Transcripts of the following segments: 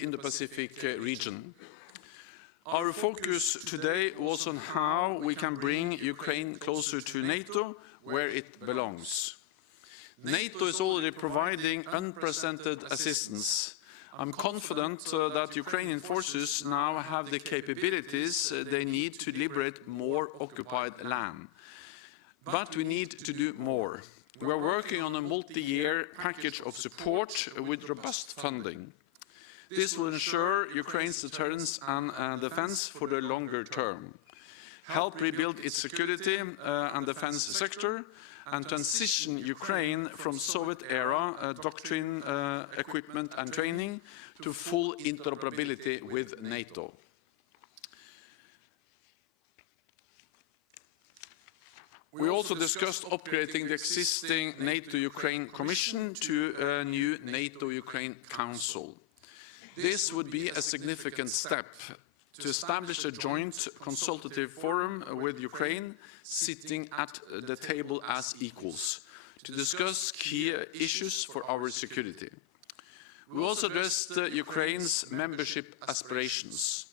in the Pacific region. Our focus today was on how we can bring Ukraine closer to NATO, where it belongs. NATO is already providing unprecedented assistance. I'm confident that Ukrainian forces now have the capabilities they need to liberate more occupied land. But we need to do more. We are working on a multi-year package of support with robust funding. This will ensure Ukraine's deterrence and defense for the longer term, help rebuild its security and defense sector, and transition Ukraine from Soviet-era doctrine, equipment and training to full interoperability with NATO. We also discussed upgrading the existing NATO-Ukraine Commission to a new NATO-Ukraine Council. This would be a significant step to establish a joint consultative forum with Ukraine, sitting at the table as equals, to discuss key issues for our security. We also addressed Ukraine's membership aspirations.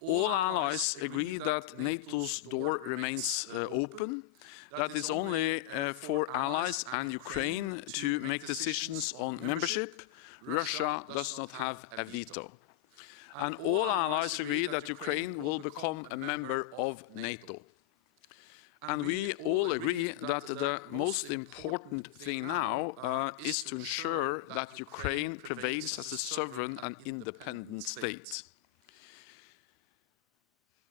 All allies agree that NATO's door remains open, that it's only for allies and Ukraine to make decisions on membership. Russia does not have a veto. And all allies agree that Ukraine will become a member of NATO. And we all agree that the most important thing now is to ensure that Ukraine prevails as a sovereign and independent state.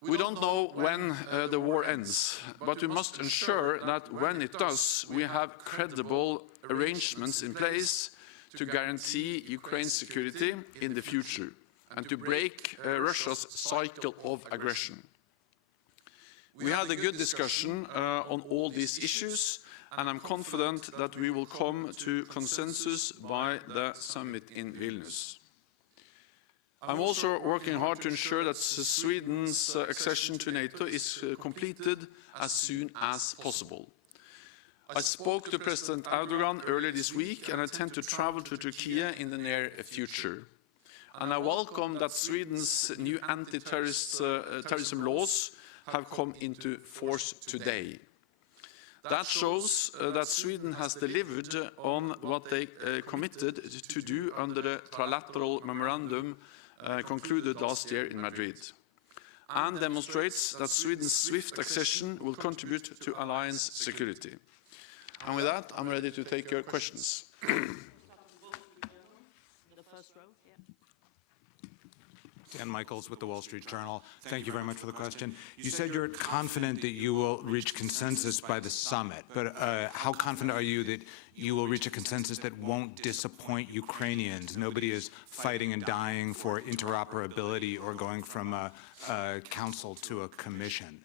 We don't know when the war ends, but we must ensure that when it does, we have credible arrangements in place to guarantee Ukraine's security in the future and to break Russia's cycle of aggression. We had a good discussion on all these issues, and I'm confident that we will come to consensus by the summit in Vilnius. I'm also working hard to ensure that Sweden's accession to NATO is completed as soon as possible. I spoke to President Erdogan earlier this week, and I intend to travel to Turkey in the near future. And I welcome that Sweden's new anti-terrorism laws have come into force today. That shows that Sweden has delivered on what they committed to do under the trilateral memorandum concluded last year in Madrid, and demonstrates that Sweden's swift accession will contribute to alliance security. And with that, I'm ready to take your questions. Dan Michaels with the Wall Street Journal. Thank you very much for the question. You said you're confident that you will reach consensus by the summit, but how confident are you that you will reach a consensus that won't disappoint Ukrainians? Nobody is fighting and dying for interoperability or going from a council to a commission.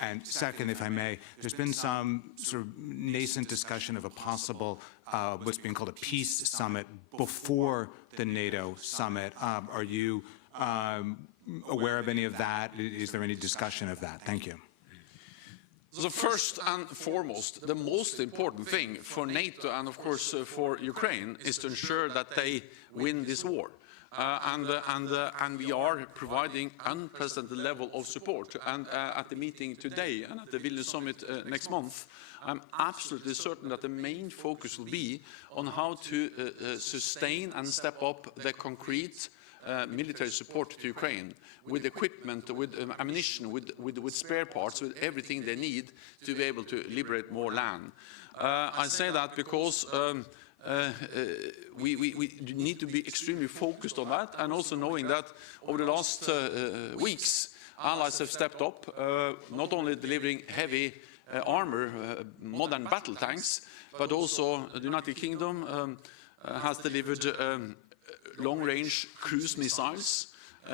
And second, if I may, there's been some sort of nascent discussion of a possible, what's being called a peace summit before the NATO summit. Are you aware of any of that? Is there any discussion of that? Thank you. So first and foremost, the most important thing for NATO and of course for Ukraine is to ensure that they win this war. And we are providing unprecedented level of support. And at the meeting today and at the Vilnius summit next month, I'm absolutely certain that the main focus will be on how to sustain and step up the concrete military support to Ukraine, with equipment, with ammunition, with spare parts, with everything they need to be able to liberate more land. I say that because we need to be extremely focused on that, and also knowing that over the last weeks, allies have stepped up, not only delivering heavy armor, modern battle tanks, but also the United Kingdom has delivered long-range cruise missiles,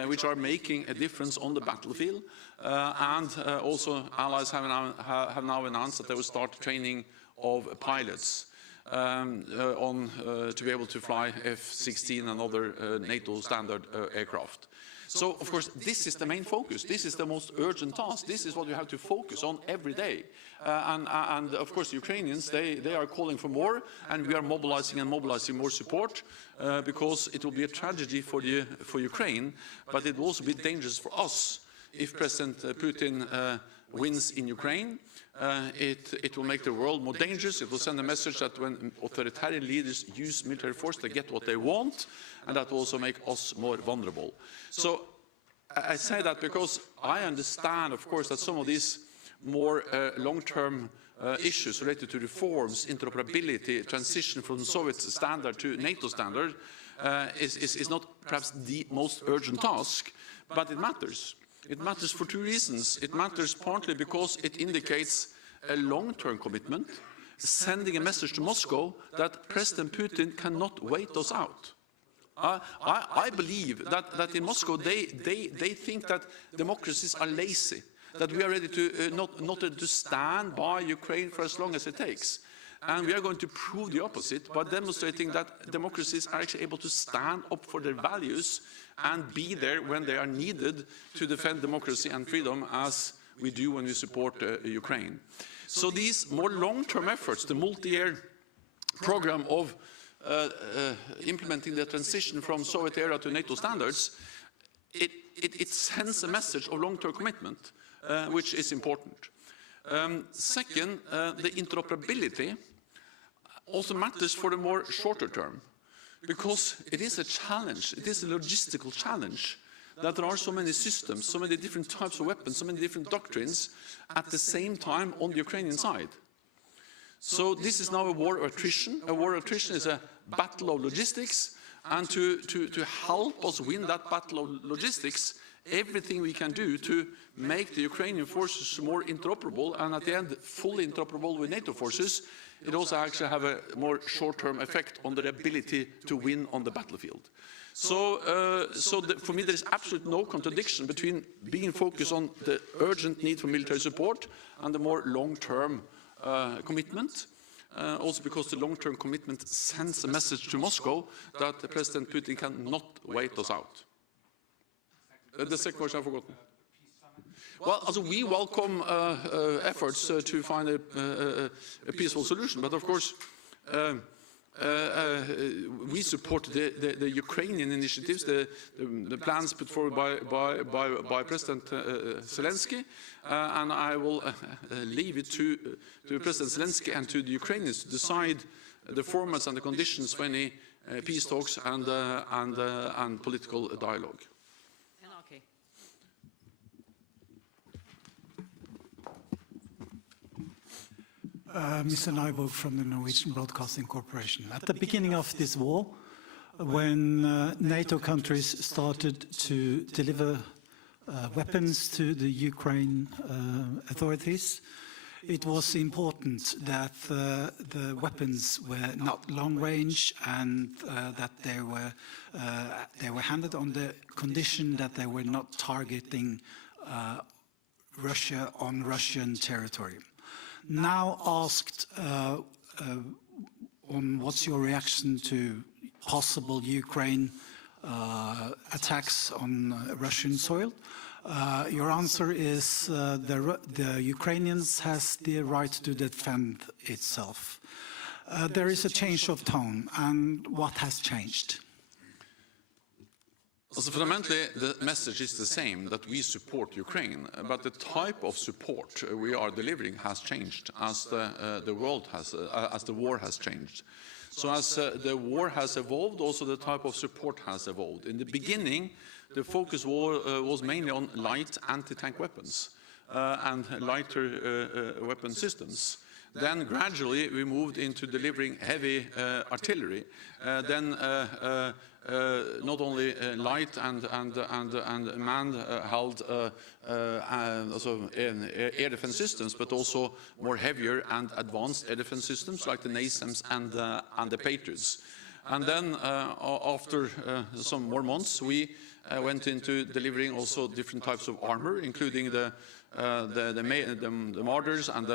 which are making a difference on the battlefield, and also allies have now announced that they will start training of pilots. to be able to fly F-16 and other NATO standard aircraft. So, of course, this is the main focus. This is the most urgent task. This is what you have to focus on every day. And of course, the Ukrainians, they are calling for more, and we are mobilizing more support, because it will be a tragedy for Ukraine, but it will also be dangerous for us if President Putin wins in Ukraine. It will make the world more dangerous. It will send a message that when authoritarian leaders use military force, they get what they want, and that will also make us more vulnerable. So I say that because I understand, of course, that some of these more long-term issues related to reforms, interoperability, transition from Soviet standard to NATO standard is not perhaps the most urgent task, but it matters. It matters for two reasons. It matters partly because it indicates a long-term commitment, sending a message to Moscow that President Putin cannot wait us out. I believe that in Moscow they think that democracies are lazy, that we are ready to not to stand by Ukraine for as long as it takes. And we are going to prove the opposite by demonstrating that democracies are actually able to stand up for their values and be there when they are needed to defend democracy and freedom, as we do when we support Ukraine. So these more long-term efforts, the multi-year program of implementing the transition from Soviet era to NATO standards, it sends a message of long-term commitment, which is important. Second, the interoperability also matters for the more shorter term, because it is a challenge, it is a logistical challenge, that there are so many systems, so many different types of weapons, so many different doctrines at the same time on the Ukrainian side. So this is now a war of attrition. A war of attrition is a battle of logistics, and to help us win that battle of logistics, everything we can do to make the Ukrainian forces more interoperable, and at the end fully interoperable with NATO forces, it also actually have a more short-term effect on their ability to win on the battlefield. So, for me, there is absolutely no contradiction between being focused on the urgent need for military support and the more long-term commitment. Also because the long-term commitment sends a message to Moscow that President Putin cannot wait us out. The second question I've forgotten. Well, also we welcome efforts to find a peaceful solution, but of course we support the Ukrainian initiatives, the plans put forward by President Zelensky, and I will leave it to President Zelensky and to the Ukrainians to decide the formats and the conditions for any peace talks and political dialogue. Mr. Nyborg from the Norwegian Broadcasting Corporation. At the beginning of this war, when NATO countries started to deliver weapons to the Ukraine authorities, it was important that the weapons were not long-range and that they were handed on the condition that they were not targeting Russia on Russian territory. Now asked on what's your reaction to possible Ukraine attacks on Russian soil, your answer is the Ukrainians has the right to defend itself. There is a change of tone, and what has changed? So fundamentally, the message is the same, that we support Ukraine, but the type of support we are delivering has changed as the war has changed. So as the war has evolved, also the type of support has evolved. In the beginning, the focus was mainly on light anti-tank weapons and lighter weapon systems. Then gradually we moved into delivering heavy artillery. Then not only light and man-held air defense systems, but also more heavier and advanced air defense systems like the NASAMS and the Patriots. And then after some more months, we went into delivering also different types of armor, including the mortars and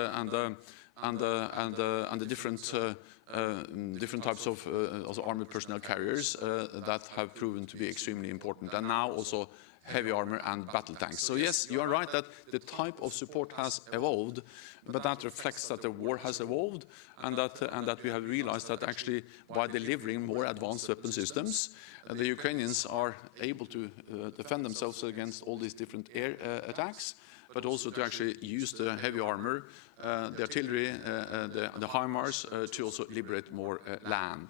and the different types of also armored personnel carriers that have proven to be extremely important, and now also heavy armor and battle tanks. So yes, you are right that the type of support has evolved, but that reflects that the war has evolved, and that we have realized that actually by delivering more advanced weapon systems, the Ukrainians are able to defend themselves against all these different air attacks, but also to actually use the heavy armor, the artillery, the HIMARS to also liberate more land.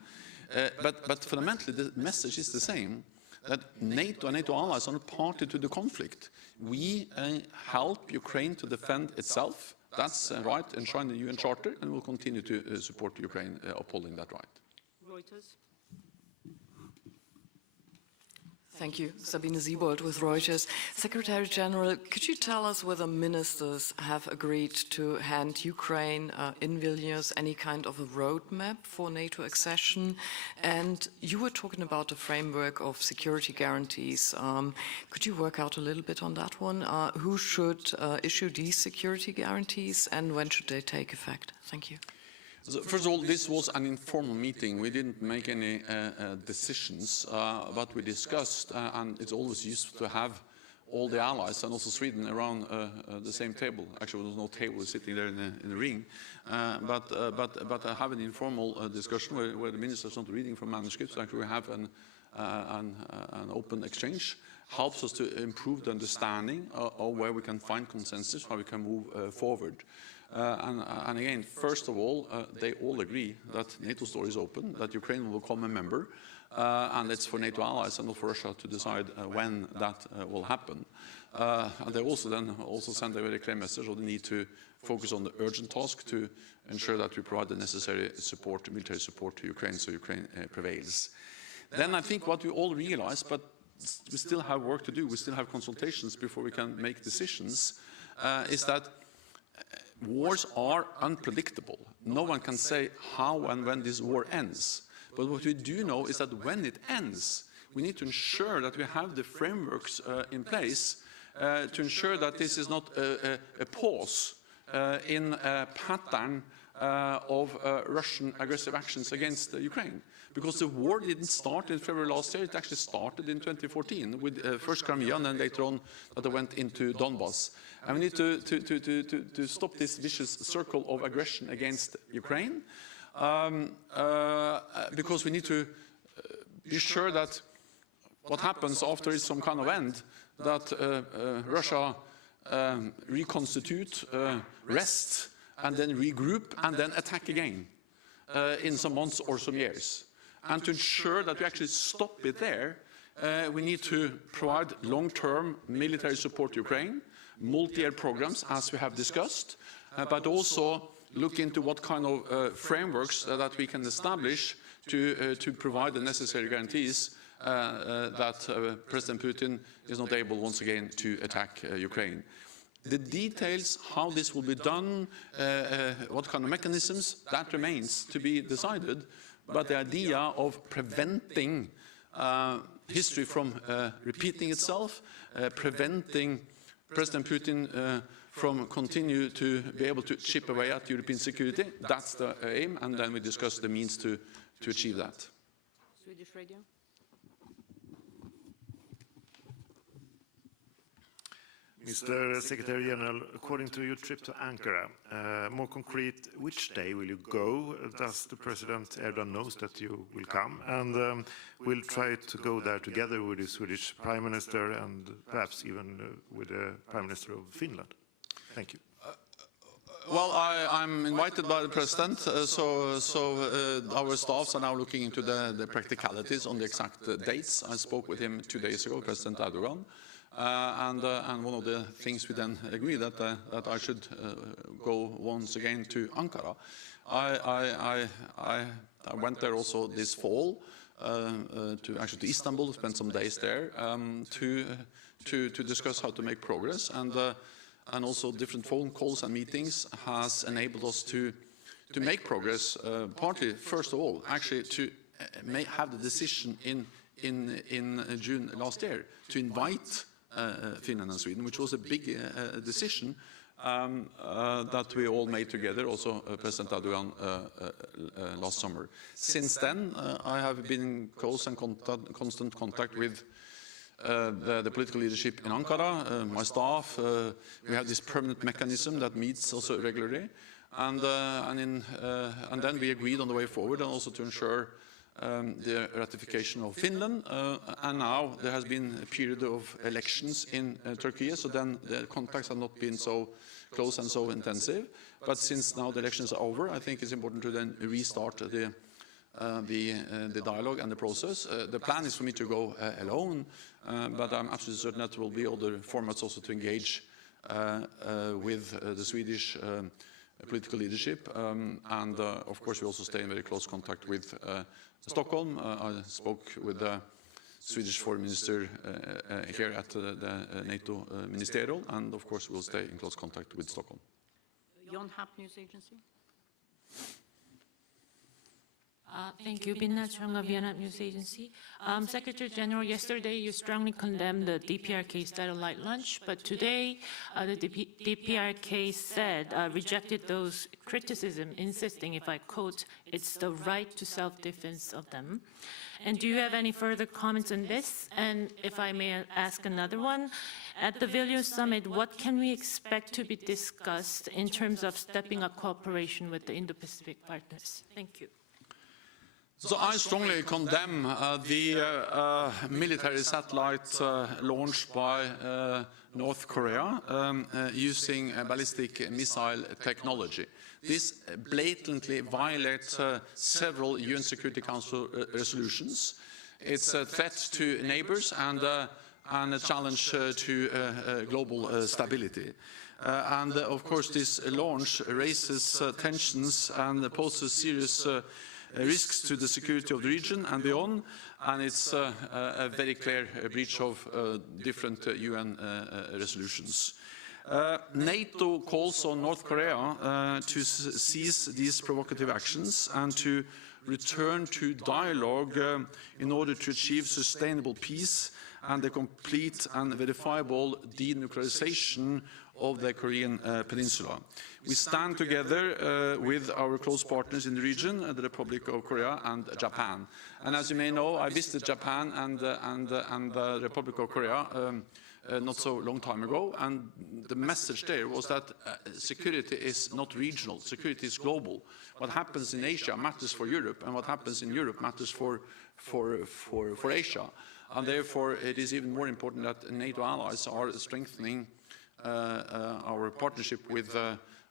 But fundamentally, the message is the same, that NATO and NATO allies are not party to the conflict. We help Ukraine to defend itself. That's a right enshrined in the UN Charter, and we'll continue to support Ukraine upholding that right. Reuters. Thank you. Sabine Siebold with Reuters. Secretary General, could you tell us whether ministers have agreed to hand Ukraine in Vilnius any kind of a roadmap for NATO accession? And you were talking about the framework of security guarantees. Could you work out a little bit on that one? Who should issue these security guarantees, and when should they take effect? Thank you. So first of all, this was an informal meeting. We didn't make any decisions, but we discussed, and it's always useful to have all the allies and also Sweden around the same table. Actually, there was no table sitting there in the ring, but have an informal discussion where the ministers are not reading from manuscripts. Actually, we have an open exchange. Helps us to improve the understanding of where we can find consensus, how we can move forward. And again, first of all, they all agree that NATO door is open, that Ukraine will become a member, and it's for NATO allies and not for Russia to decide when that will happen. And they also send a very clear message of the need to focus on the urgent task to ensure that we provide the necessary support, military support to Ukraine, so Ukraine prevails. Then I think what we all realize, but we still have work to do, we still have consultations before we can make decisions, is that wars are unpredictable. No one can say how and when this war ends. But what we do know is that when it ends, we need to ensure that we have the frameworks in place to ensure that this is not a pause in a pattern of Russian aggressive actions against Ukraine. Because the war didn't start in February last year, it actually started in 2014 with first Crimea and then later on that they went into Donbass. And we need to stop this vicious circle of aggression against Ukraine because we need to be sure that what happens after is some kind of end, that Russia reconstitute, rest, and then regroup, and then attack again in some months or some years. And to ensure that we actually stop it there, we need to provide long-term military support to Ukraine, multi-year programs, as we have discussed, but also look into what kind of frameworks that we can establish to provide the necessary guarantees that President Putin is not able once again to attack Ukraine. The details, how this will be done, what kind of mechanisms, that remains to be decided. But the idea of preventing history from repeating itself, preventing President Putin from continue to be able to chip away at European security, that's the aim, and then we discuss the means to achieve that. Swedish Radio. Mr. Secretary General, according to your trip to Ankara, more concrete, which day will you go? Does the President Erdogan knows that you will come? And we'll try to go there together with the Swedish Prime Minister and perhaps even with the Prime Minister of Finland. Thank you. Well, I'm invited by the President, so our staffs are now looking into the practicalities on the exact dates. I spoke with him 2 days ago, President Erdogan. And one of the things we then agreed that I should go once again to Ankara. I went there also this fall to Istanbul, spent some days there to discuss how to make progress, and also different phone calls and meetings has enabled us to make progress. Partly, first of all, actually to have the decision in June last year to invite Finland and Sweden, which was a big decision that we all made together, also President Erdogan last summer. Since then, I have been in close and constant contact with the political leadership in Ankara, my staff. We have this permanent mechanism that meets also regularly, and then we agreed on the way forward, and also to ensure the ratification of Finland, and now there has been a period of elections in Turkey, so then the contacts have not been so close and so intensive. But since now the elections are over, I think it's important to then restart the dialogue and the process. The plan is for me to go alone, but I'm absolutely certain that there will be other formats also to engage with the Swedish political leadership, and of course we also stay in very close contact with Stockholm. I spoke with the Swedish Foreign Minister here at the NATO Ministerial, and of course we'll stay in close contact with Stockholm. John Happ News Agency. Thank you. Binna Chung of Vienna News Agency. Secretary General, yesterday you strongly condemned the DPRK satellite launch, but today the DPRK said, rejected those criticism, insisting, if I quote, it's the right to self-defense of them. And do you have any further comments on this? And if I may ask another one, at the Vilnius summit, what can we expect to be discussed in terms of stepping up cooperation with the Indo-Pacific partners? Thank you. So I strongly condemn the military satellite launched by North Korea using ballistic missile technology. This blatantly violates several UN Security Council resolutions. It's a threat to neighbors and a challenge to global stability. And of course this launch raises tensions and poses serious risks to the security of the region and beyond, and it's a very clear breach of different UN resolutions. NATO calls on North Korea to cease these provocative actions and to return to dialogue in order to achieve sustainable peace and the complete and verifiable denuclearization of the Korean Peninsula. We stand together with our close partners in the region, the Republic of Korea and Japan. And as you may know, I visited Japan and the Republic of Korea not so long time ago, and the message there was that security is not regional, security is global. What happens in Asia matters for Europe, and what happens in Europe matters for Asia. And therefore it is even more important that NATO allies are strengthening our partnership with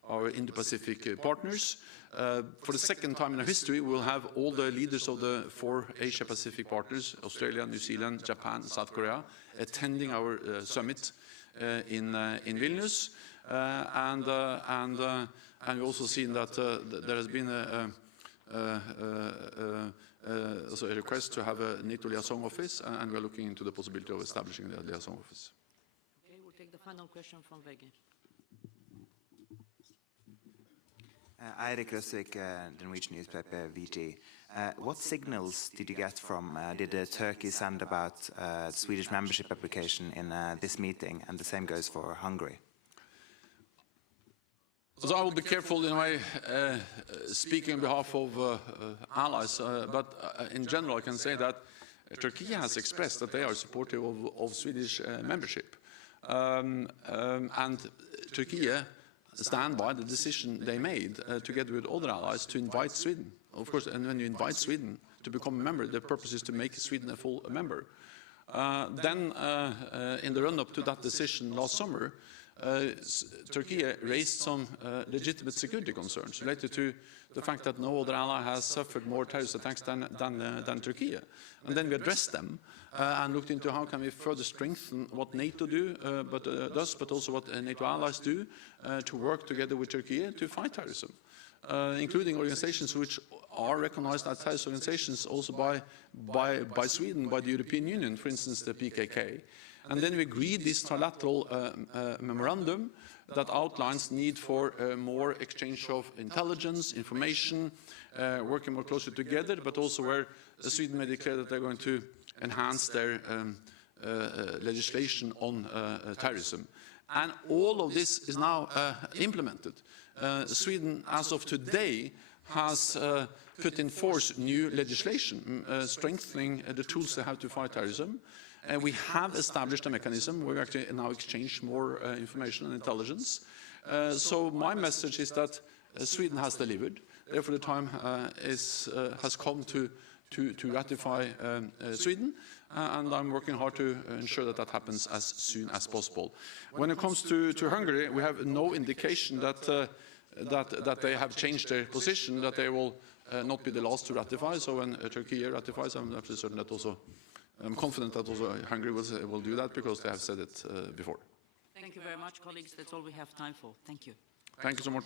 our Indo-Pacific partners. For the second time in our history, we'll have all the leaders of the 4 Asia-Pacific partners, Australia, New Zealand, Japan, South Korea, attending our summit in Vilnius. And we've also seen that there has been also a request to have a NATO liaison office, and we are looking into the possibility of establishing the liaison office. Okay, we'll take the final question from Vegge. Eirik Røsvik, the Norwegian newspaper VG. What signals did you get from, did Turkey send about Swedish membership application in this meeting, and the same goes for Hungary? So I will be careful in my speaking on behalf of allies, but in general I can say that Turkey has expressed that they are supportive of Swedish membership. And Turkey stand by the decision they made together with other allies to invite Sweden. Of course, and when you invite Sweden to become a member, the purpose is to make Sweden a full member. Then in the run-up to that decision last summer, Turkey raised some legitimate security concerns related to the fact that no other ally has suffered more terrorist attacks than Turkey. And then we addressed them and looked into how can we further strengthen what NATO does, but also what NATO allies do to work together with Turkey to fight terrorism, including organizations which are recognized as terrorist organizations also by Sweden, by the European Union, for instance the PKK. And then we agreed this trilateral memorandum that outlines need for more exchange of intelligence, information, working more closely together, but also where Sweden made it clear that they're going to enhance their legislation on terrorism. and all of this is now implemented. Sweden, as of today, has put in force new legislation, strengthening the tools they have to fight terrorism. And we have established a mechanism where we actually now exchange more information and intelligence. So my message is that Sweden has delivered. Therefore, the time has come to ratify Sweden, and I'm working hard to ensure that that happens as soon as possible. When it comes to Hungary, we have no indication that they have changed their position, that they will not be the last to ratify. So when Turkey ratifies, I'm absolutely certain that also, I'm confident that also Hungary will do that, because they have said it before. Thank you very much, colleagues. That's all we have time for. Thank you. Thank you so much.